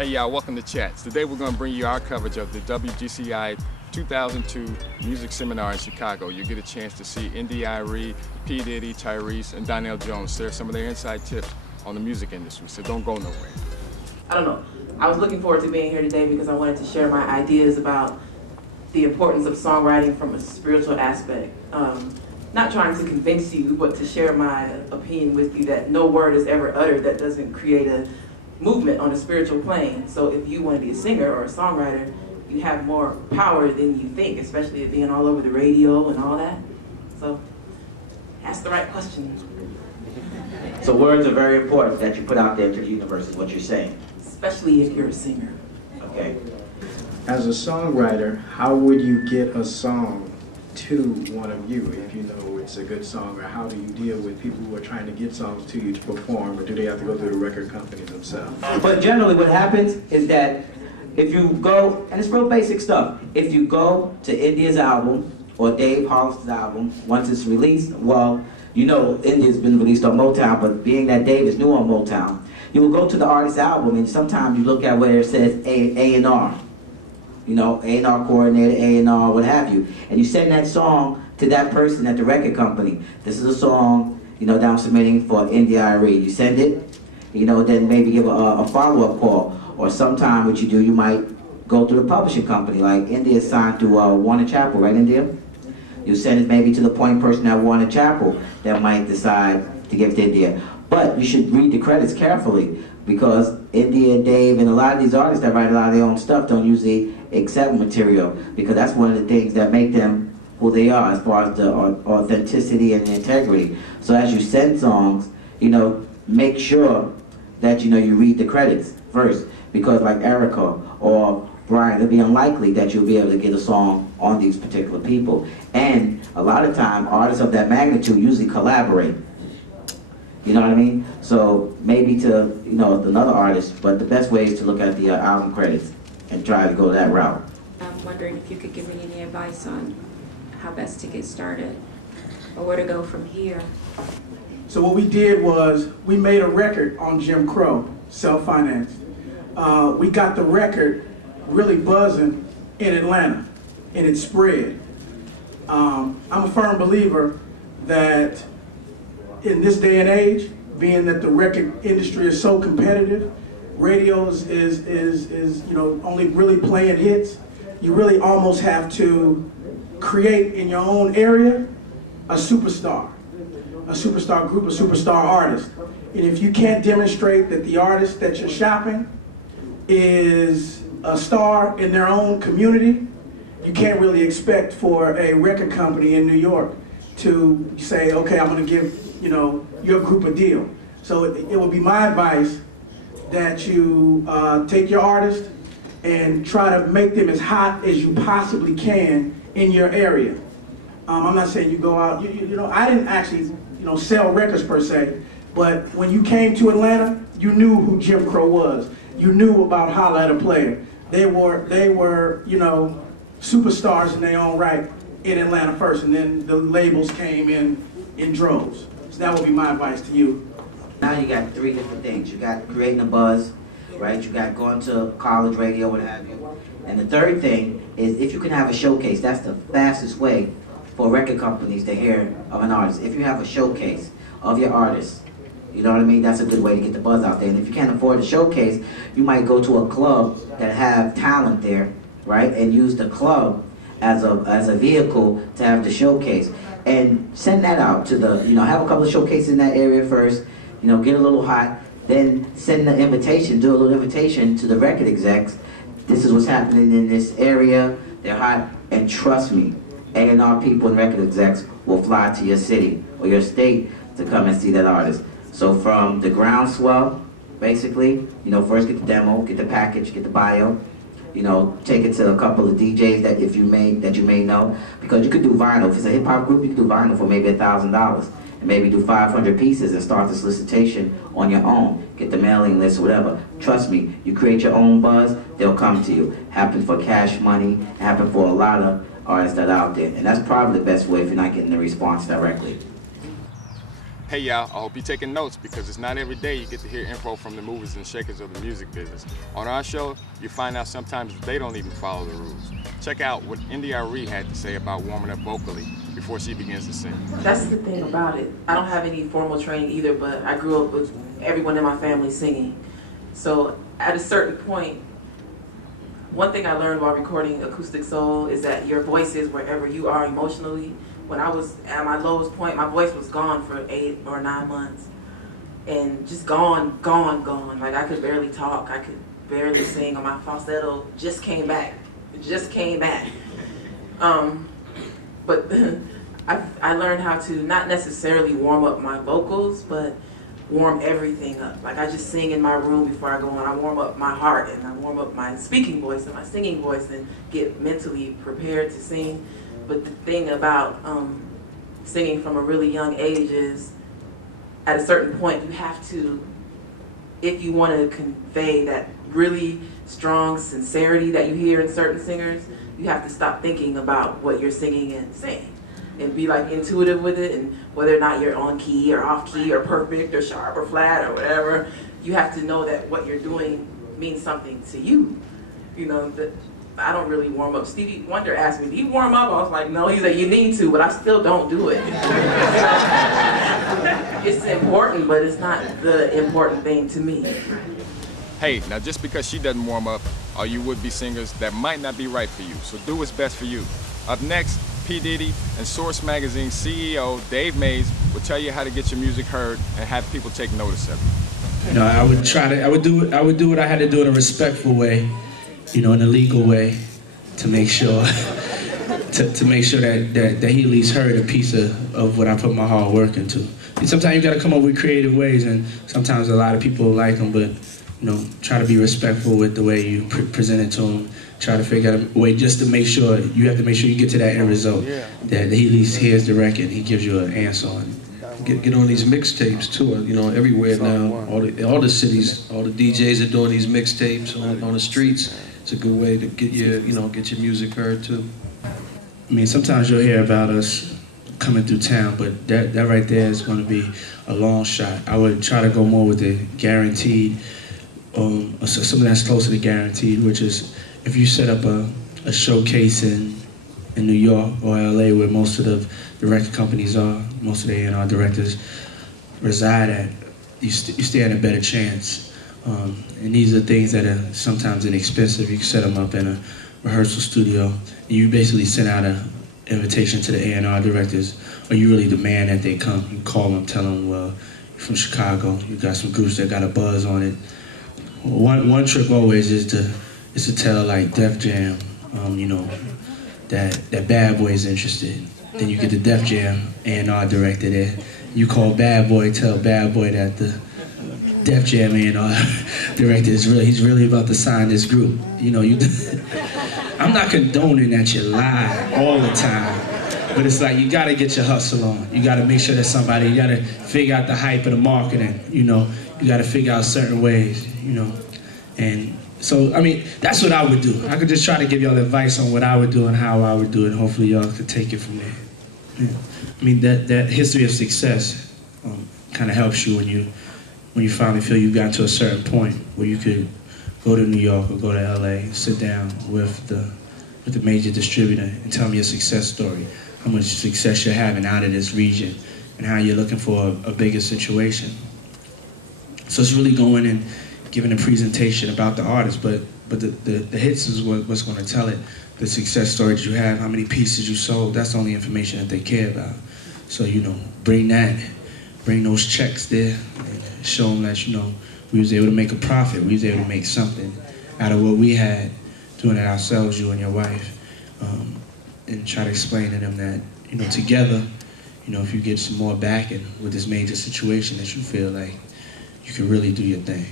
Hey y'all, welcome to Chats. Today we're going to bring you our coverage of the WGCI 2002 Music Seminar in Chicago. You'll get a chance to see Arie, P. Diddy, Tyrese, and Donnell Jones share some of their inside tips on the music industry, so don't go nowhere. I don't know. I was looking forward to being here today because I wanted to share my ideas about the importance of songwriting from a spiritual aspect. Not trying to convince you, but to share my opinion with you that no word is ever uttered that doesn't create a movement on a spiritual plane. So if you want to be a singer or a songwriter, you have more power than you think, especially it being all over the radio and all that. So ask the right questions. So words are very important that you put out there into the universe is what you're saying. Especially if you're a singer. Okay. As a songwriter, how would you get a song to one of you if you know it's a good song, or how do you deal with people who are trying to get songs to you to perform, or do they have to go through the record company themselves? But generally what happens is that if you go, and it's real basic stuff, if you go to India's album or Dave Hollis's album, once it's released, well, you know India's been released on Motown, but being that Dave is new on Motown, you will go to the artist's album and sometimes you look at where it says A&R. You know, A&R coordinator, A&R, what have you. And you send that song to that person at the record company. This is a song, you know, that I'm submitting for Arie. You send it, you know, then maybe give a follow-up call. Or sometime what you do, you might go to the publishing company. Like India is signed to Warner Chappell, right, India? You send it maybe to the point person at Warner Chappell that might decide to give it to India. But you should read the credits carefully, because India, Dave, and a lot of these artists that write a lot of their own stuff don't usually accept material, because that's one of the things that make them who they are as far as the authenticity and the integrity. So as you send songs, you know, make sure that, you know, you read the credits first, because like Erica or Brian, it'll be unlikely that you'll be able to get a song on these particular people. And a lot of time, artists of that magnitude usually collaborate. You know what I mean? So maybe to, you know, another artist, but the best way is to look at the album credits and try to go that route. I'm wondering if you could give me any advice on how best to get started or where to go from here. So what we did was we made a record on Jim Crow, self-financed. We got the record really buzzing in Atlanta, and it spread. I'm a firm believer that in this day and age, being that the record industry is so competitive, radio is you know, only really playing hits, you really almost have to create in your own area a superstar group, a superstar artist. And if you can't demonstrate that the artist that you're shopping is a star in their own community, you can't really expect for a record company in New York to say, okay, I'm going to give, you know, your group a deal. So it would be my advice that you take your artist and try to make them as hot as you possibly can in your area. I'm not saying you go out, you know, I didn't actually, you know, sell records per se, but when you came to Atlanta, you knew who Jim Crow was. You knew about Holla at a Player. They were, you know, superstars in their own right in Atlanta first, and then the labels came in droves. So that would be my advice to you. Now you got three different things. You got creating a buzz, right? You got going to college radio, what have you. And the third thing is if you can have a showcase. That's the fastest way for record companies to hear of an artist. If you have a showcase of your artist, you know what I mean? That's a good way to get the buzz out there. And if you can't afford a showcase, you might go to a club that have talent there, right? And use the club as a vehicle to have the showcase. And send that out to the, you know, have a couple of showcases in that area first, you know, get a little hot, then send the invitation, do a little invitation to the record execs. This is what's happening in this area, they're hot, and trust me, A&R people and record execs will fly to your city or your state to come and see that artist. So from the groundswell, basically, you know, first get the demo, get the package, get the bio, you know, take it to a couple of DJs that you may know, because you could do vinyl. If it's a hip hop group, you could do vinyl for maybe $1,000, and maybe do 500 pieces and start the solicitation on your own. Get the mailing list or whatever. Trust me, you create your own buzz, they'll come to you. Happen for cash money, happen for a lot of artists that are out there, and that's probably the best way if you're not getting the response directly. Hey y'all, I hope you're taking notes because it's not every day you get to hear info from the movers and shakers of the music business. On our show, you find out sometimes they don't even follow the rules. Check out what Arie had to say about warming up vocally before she begins to sing. That's the thing about it. I don't have any formal training either, but I grew up with everyone in my family singing. So at a certain point, one thing I learned while recording Acoustic Soul is that your voice is wherever you are emotionally. When I was at my lowest point, my voice was gone for 8 or 9 months. And just gone. Like I could barely talk, I could barely sing, or my falsetto just came back. It just came back. But I learned how to not necessarily warm up my vocals, but warm everything up. Like I just sing in my room before I go on. I warm up my heart and I warm up my speaking voice and my singing voice and get mentally prepared to sing. But the thing about singing from a really young age is at a certain point you have to, if you want to convey that really strong sincerity that you hear in certain singers, you have to stop thinking about what you're singing and sing. And be like intuitive with it, and whether or not you're on key or off key or perfect or sharp or flat or whatever, you have to know that what you're doing means something to you. You know, that I don't really warm up. Stevie Wonder asked me, do you warm up? I was like, no. He's like, you need to, but I still don't do it. It's important, but it's not the important thing to me. Hey, now just because she doesn't warm up, are you would-be singers that might not be right for you, so do what's best for you. Up next, P. Diddy and Source Magazine CEO Dave Mays will tell you how to get your music heard and have people take notice of it. You know, I would do what I had to do in a respectful way, you know, in a legal way, to make sure to make sure that he at least heard a piece of what I put my hard work into. And sometimes you got to come up with creative ways, and sometimes a lot of people like them, but you know, try to be respectful with the way you present it to them. Try to figure out a way just to make sure, you have to make sure you get to that end result. That he at least hears the record, he gives you an answer on it. Get on these mixtapes too, you know, everywhere now. All the cities, all the DJs are doing these mixtapes on the streets. It's a good way to get your music heard too. I mean, sometimes you'll hear about us coming through town, but that right there is going to be a long shot. I would try to go more with the guaranteed, something that's closer to guaranteed, which is if you set up a showcase in New York or LA, where most of the record companies are, most of the A&R directors reside at, you stand a better chance. And these are things that are sometimes inexpensive. You can set them up in a rehearsal studio, and you basically send out an invitation to the A&R directors, or you really demand that they come. You call them, tell them, well, you're from Chicago, you got some groups that got a buzz on it. One trick always is to tell, like Def Jam, you know, that Bad Boy is interested. Then you get the Def Jam A&R director there. You call Bad Boy, tell Bad Boy that the Def Jam A&R director he's really about to sign this group. You know, I'm not condoning that you lie all the time, but it's like you gotta get your hustle on. You gotta make sure that you gotta figure out the hype of the marketing. You know, you gotta figure out certain ways. You know, and so I mean that's what I would do. I could just try to give y'all advice on what I would do and how I would do it. And hopefully y'all could take it from there. Yeah. I mean that history of success kind of helps you when you finally feel you've gotten to a certain point where you could go to New York or go to LA and sit down with the major distributor and tell me your success story, how much success you're having out of this region, and how you're looking for a bigger situation. So it's really going and giving a presentation about the artist, but the hits is what's going to tell it. The success story that you have, how many pieces you sold, that's the only information that they care about. So, you know, bring those checks there and show them that, you know, we was able to make a profit. We was able to make something out of what we had, doing it ourselves, you and your wife, and try to explain to them that, you know, together, you know, if you get some more backing with this major situation, that you feel like you can really do your thing.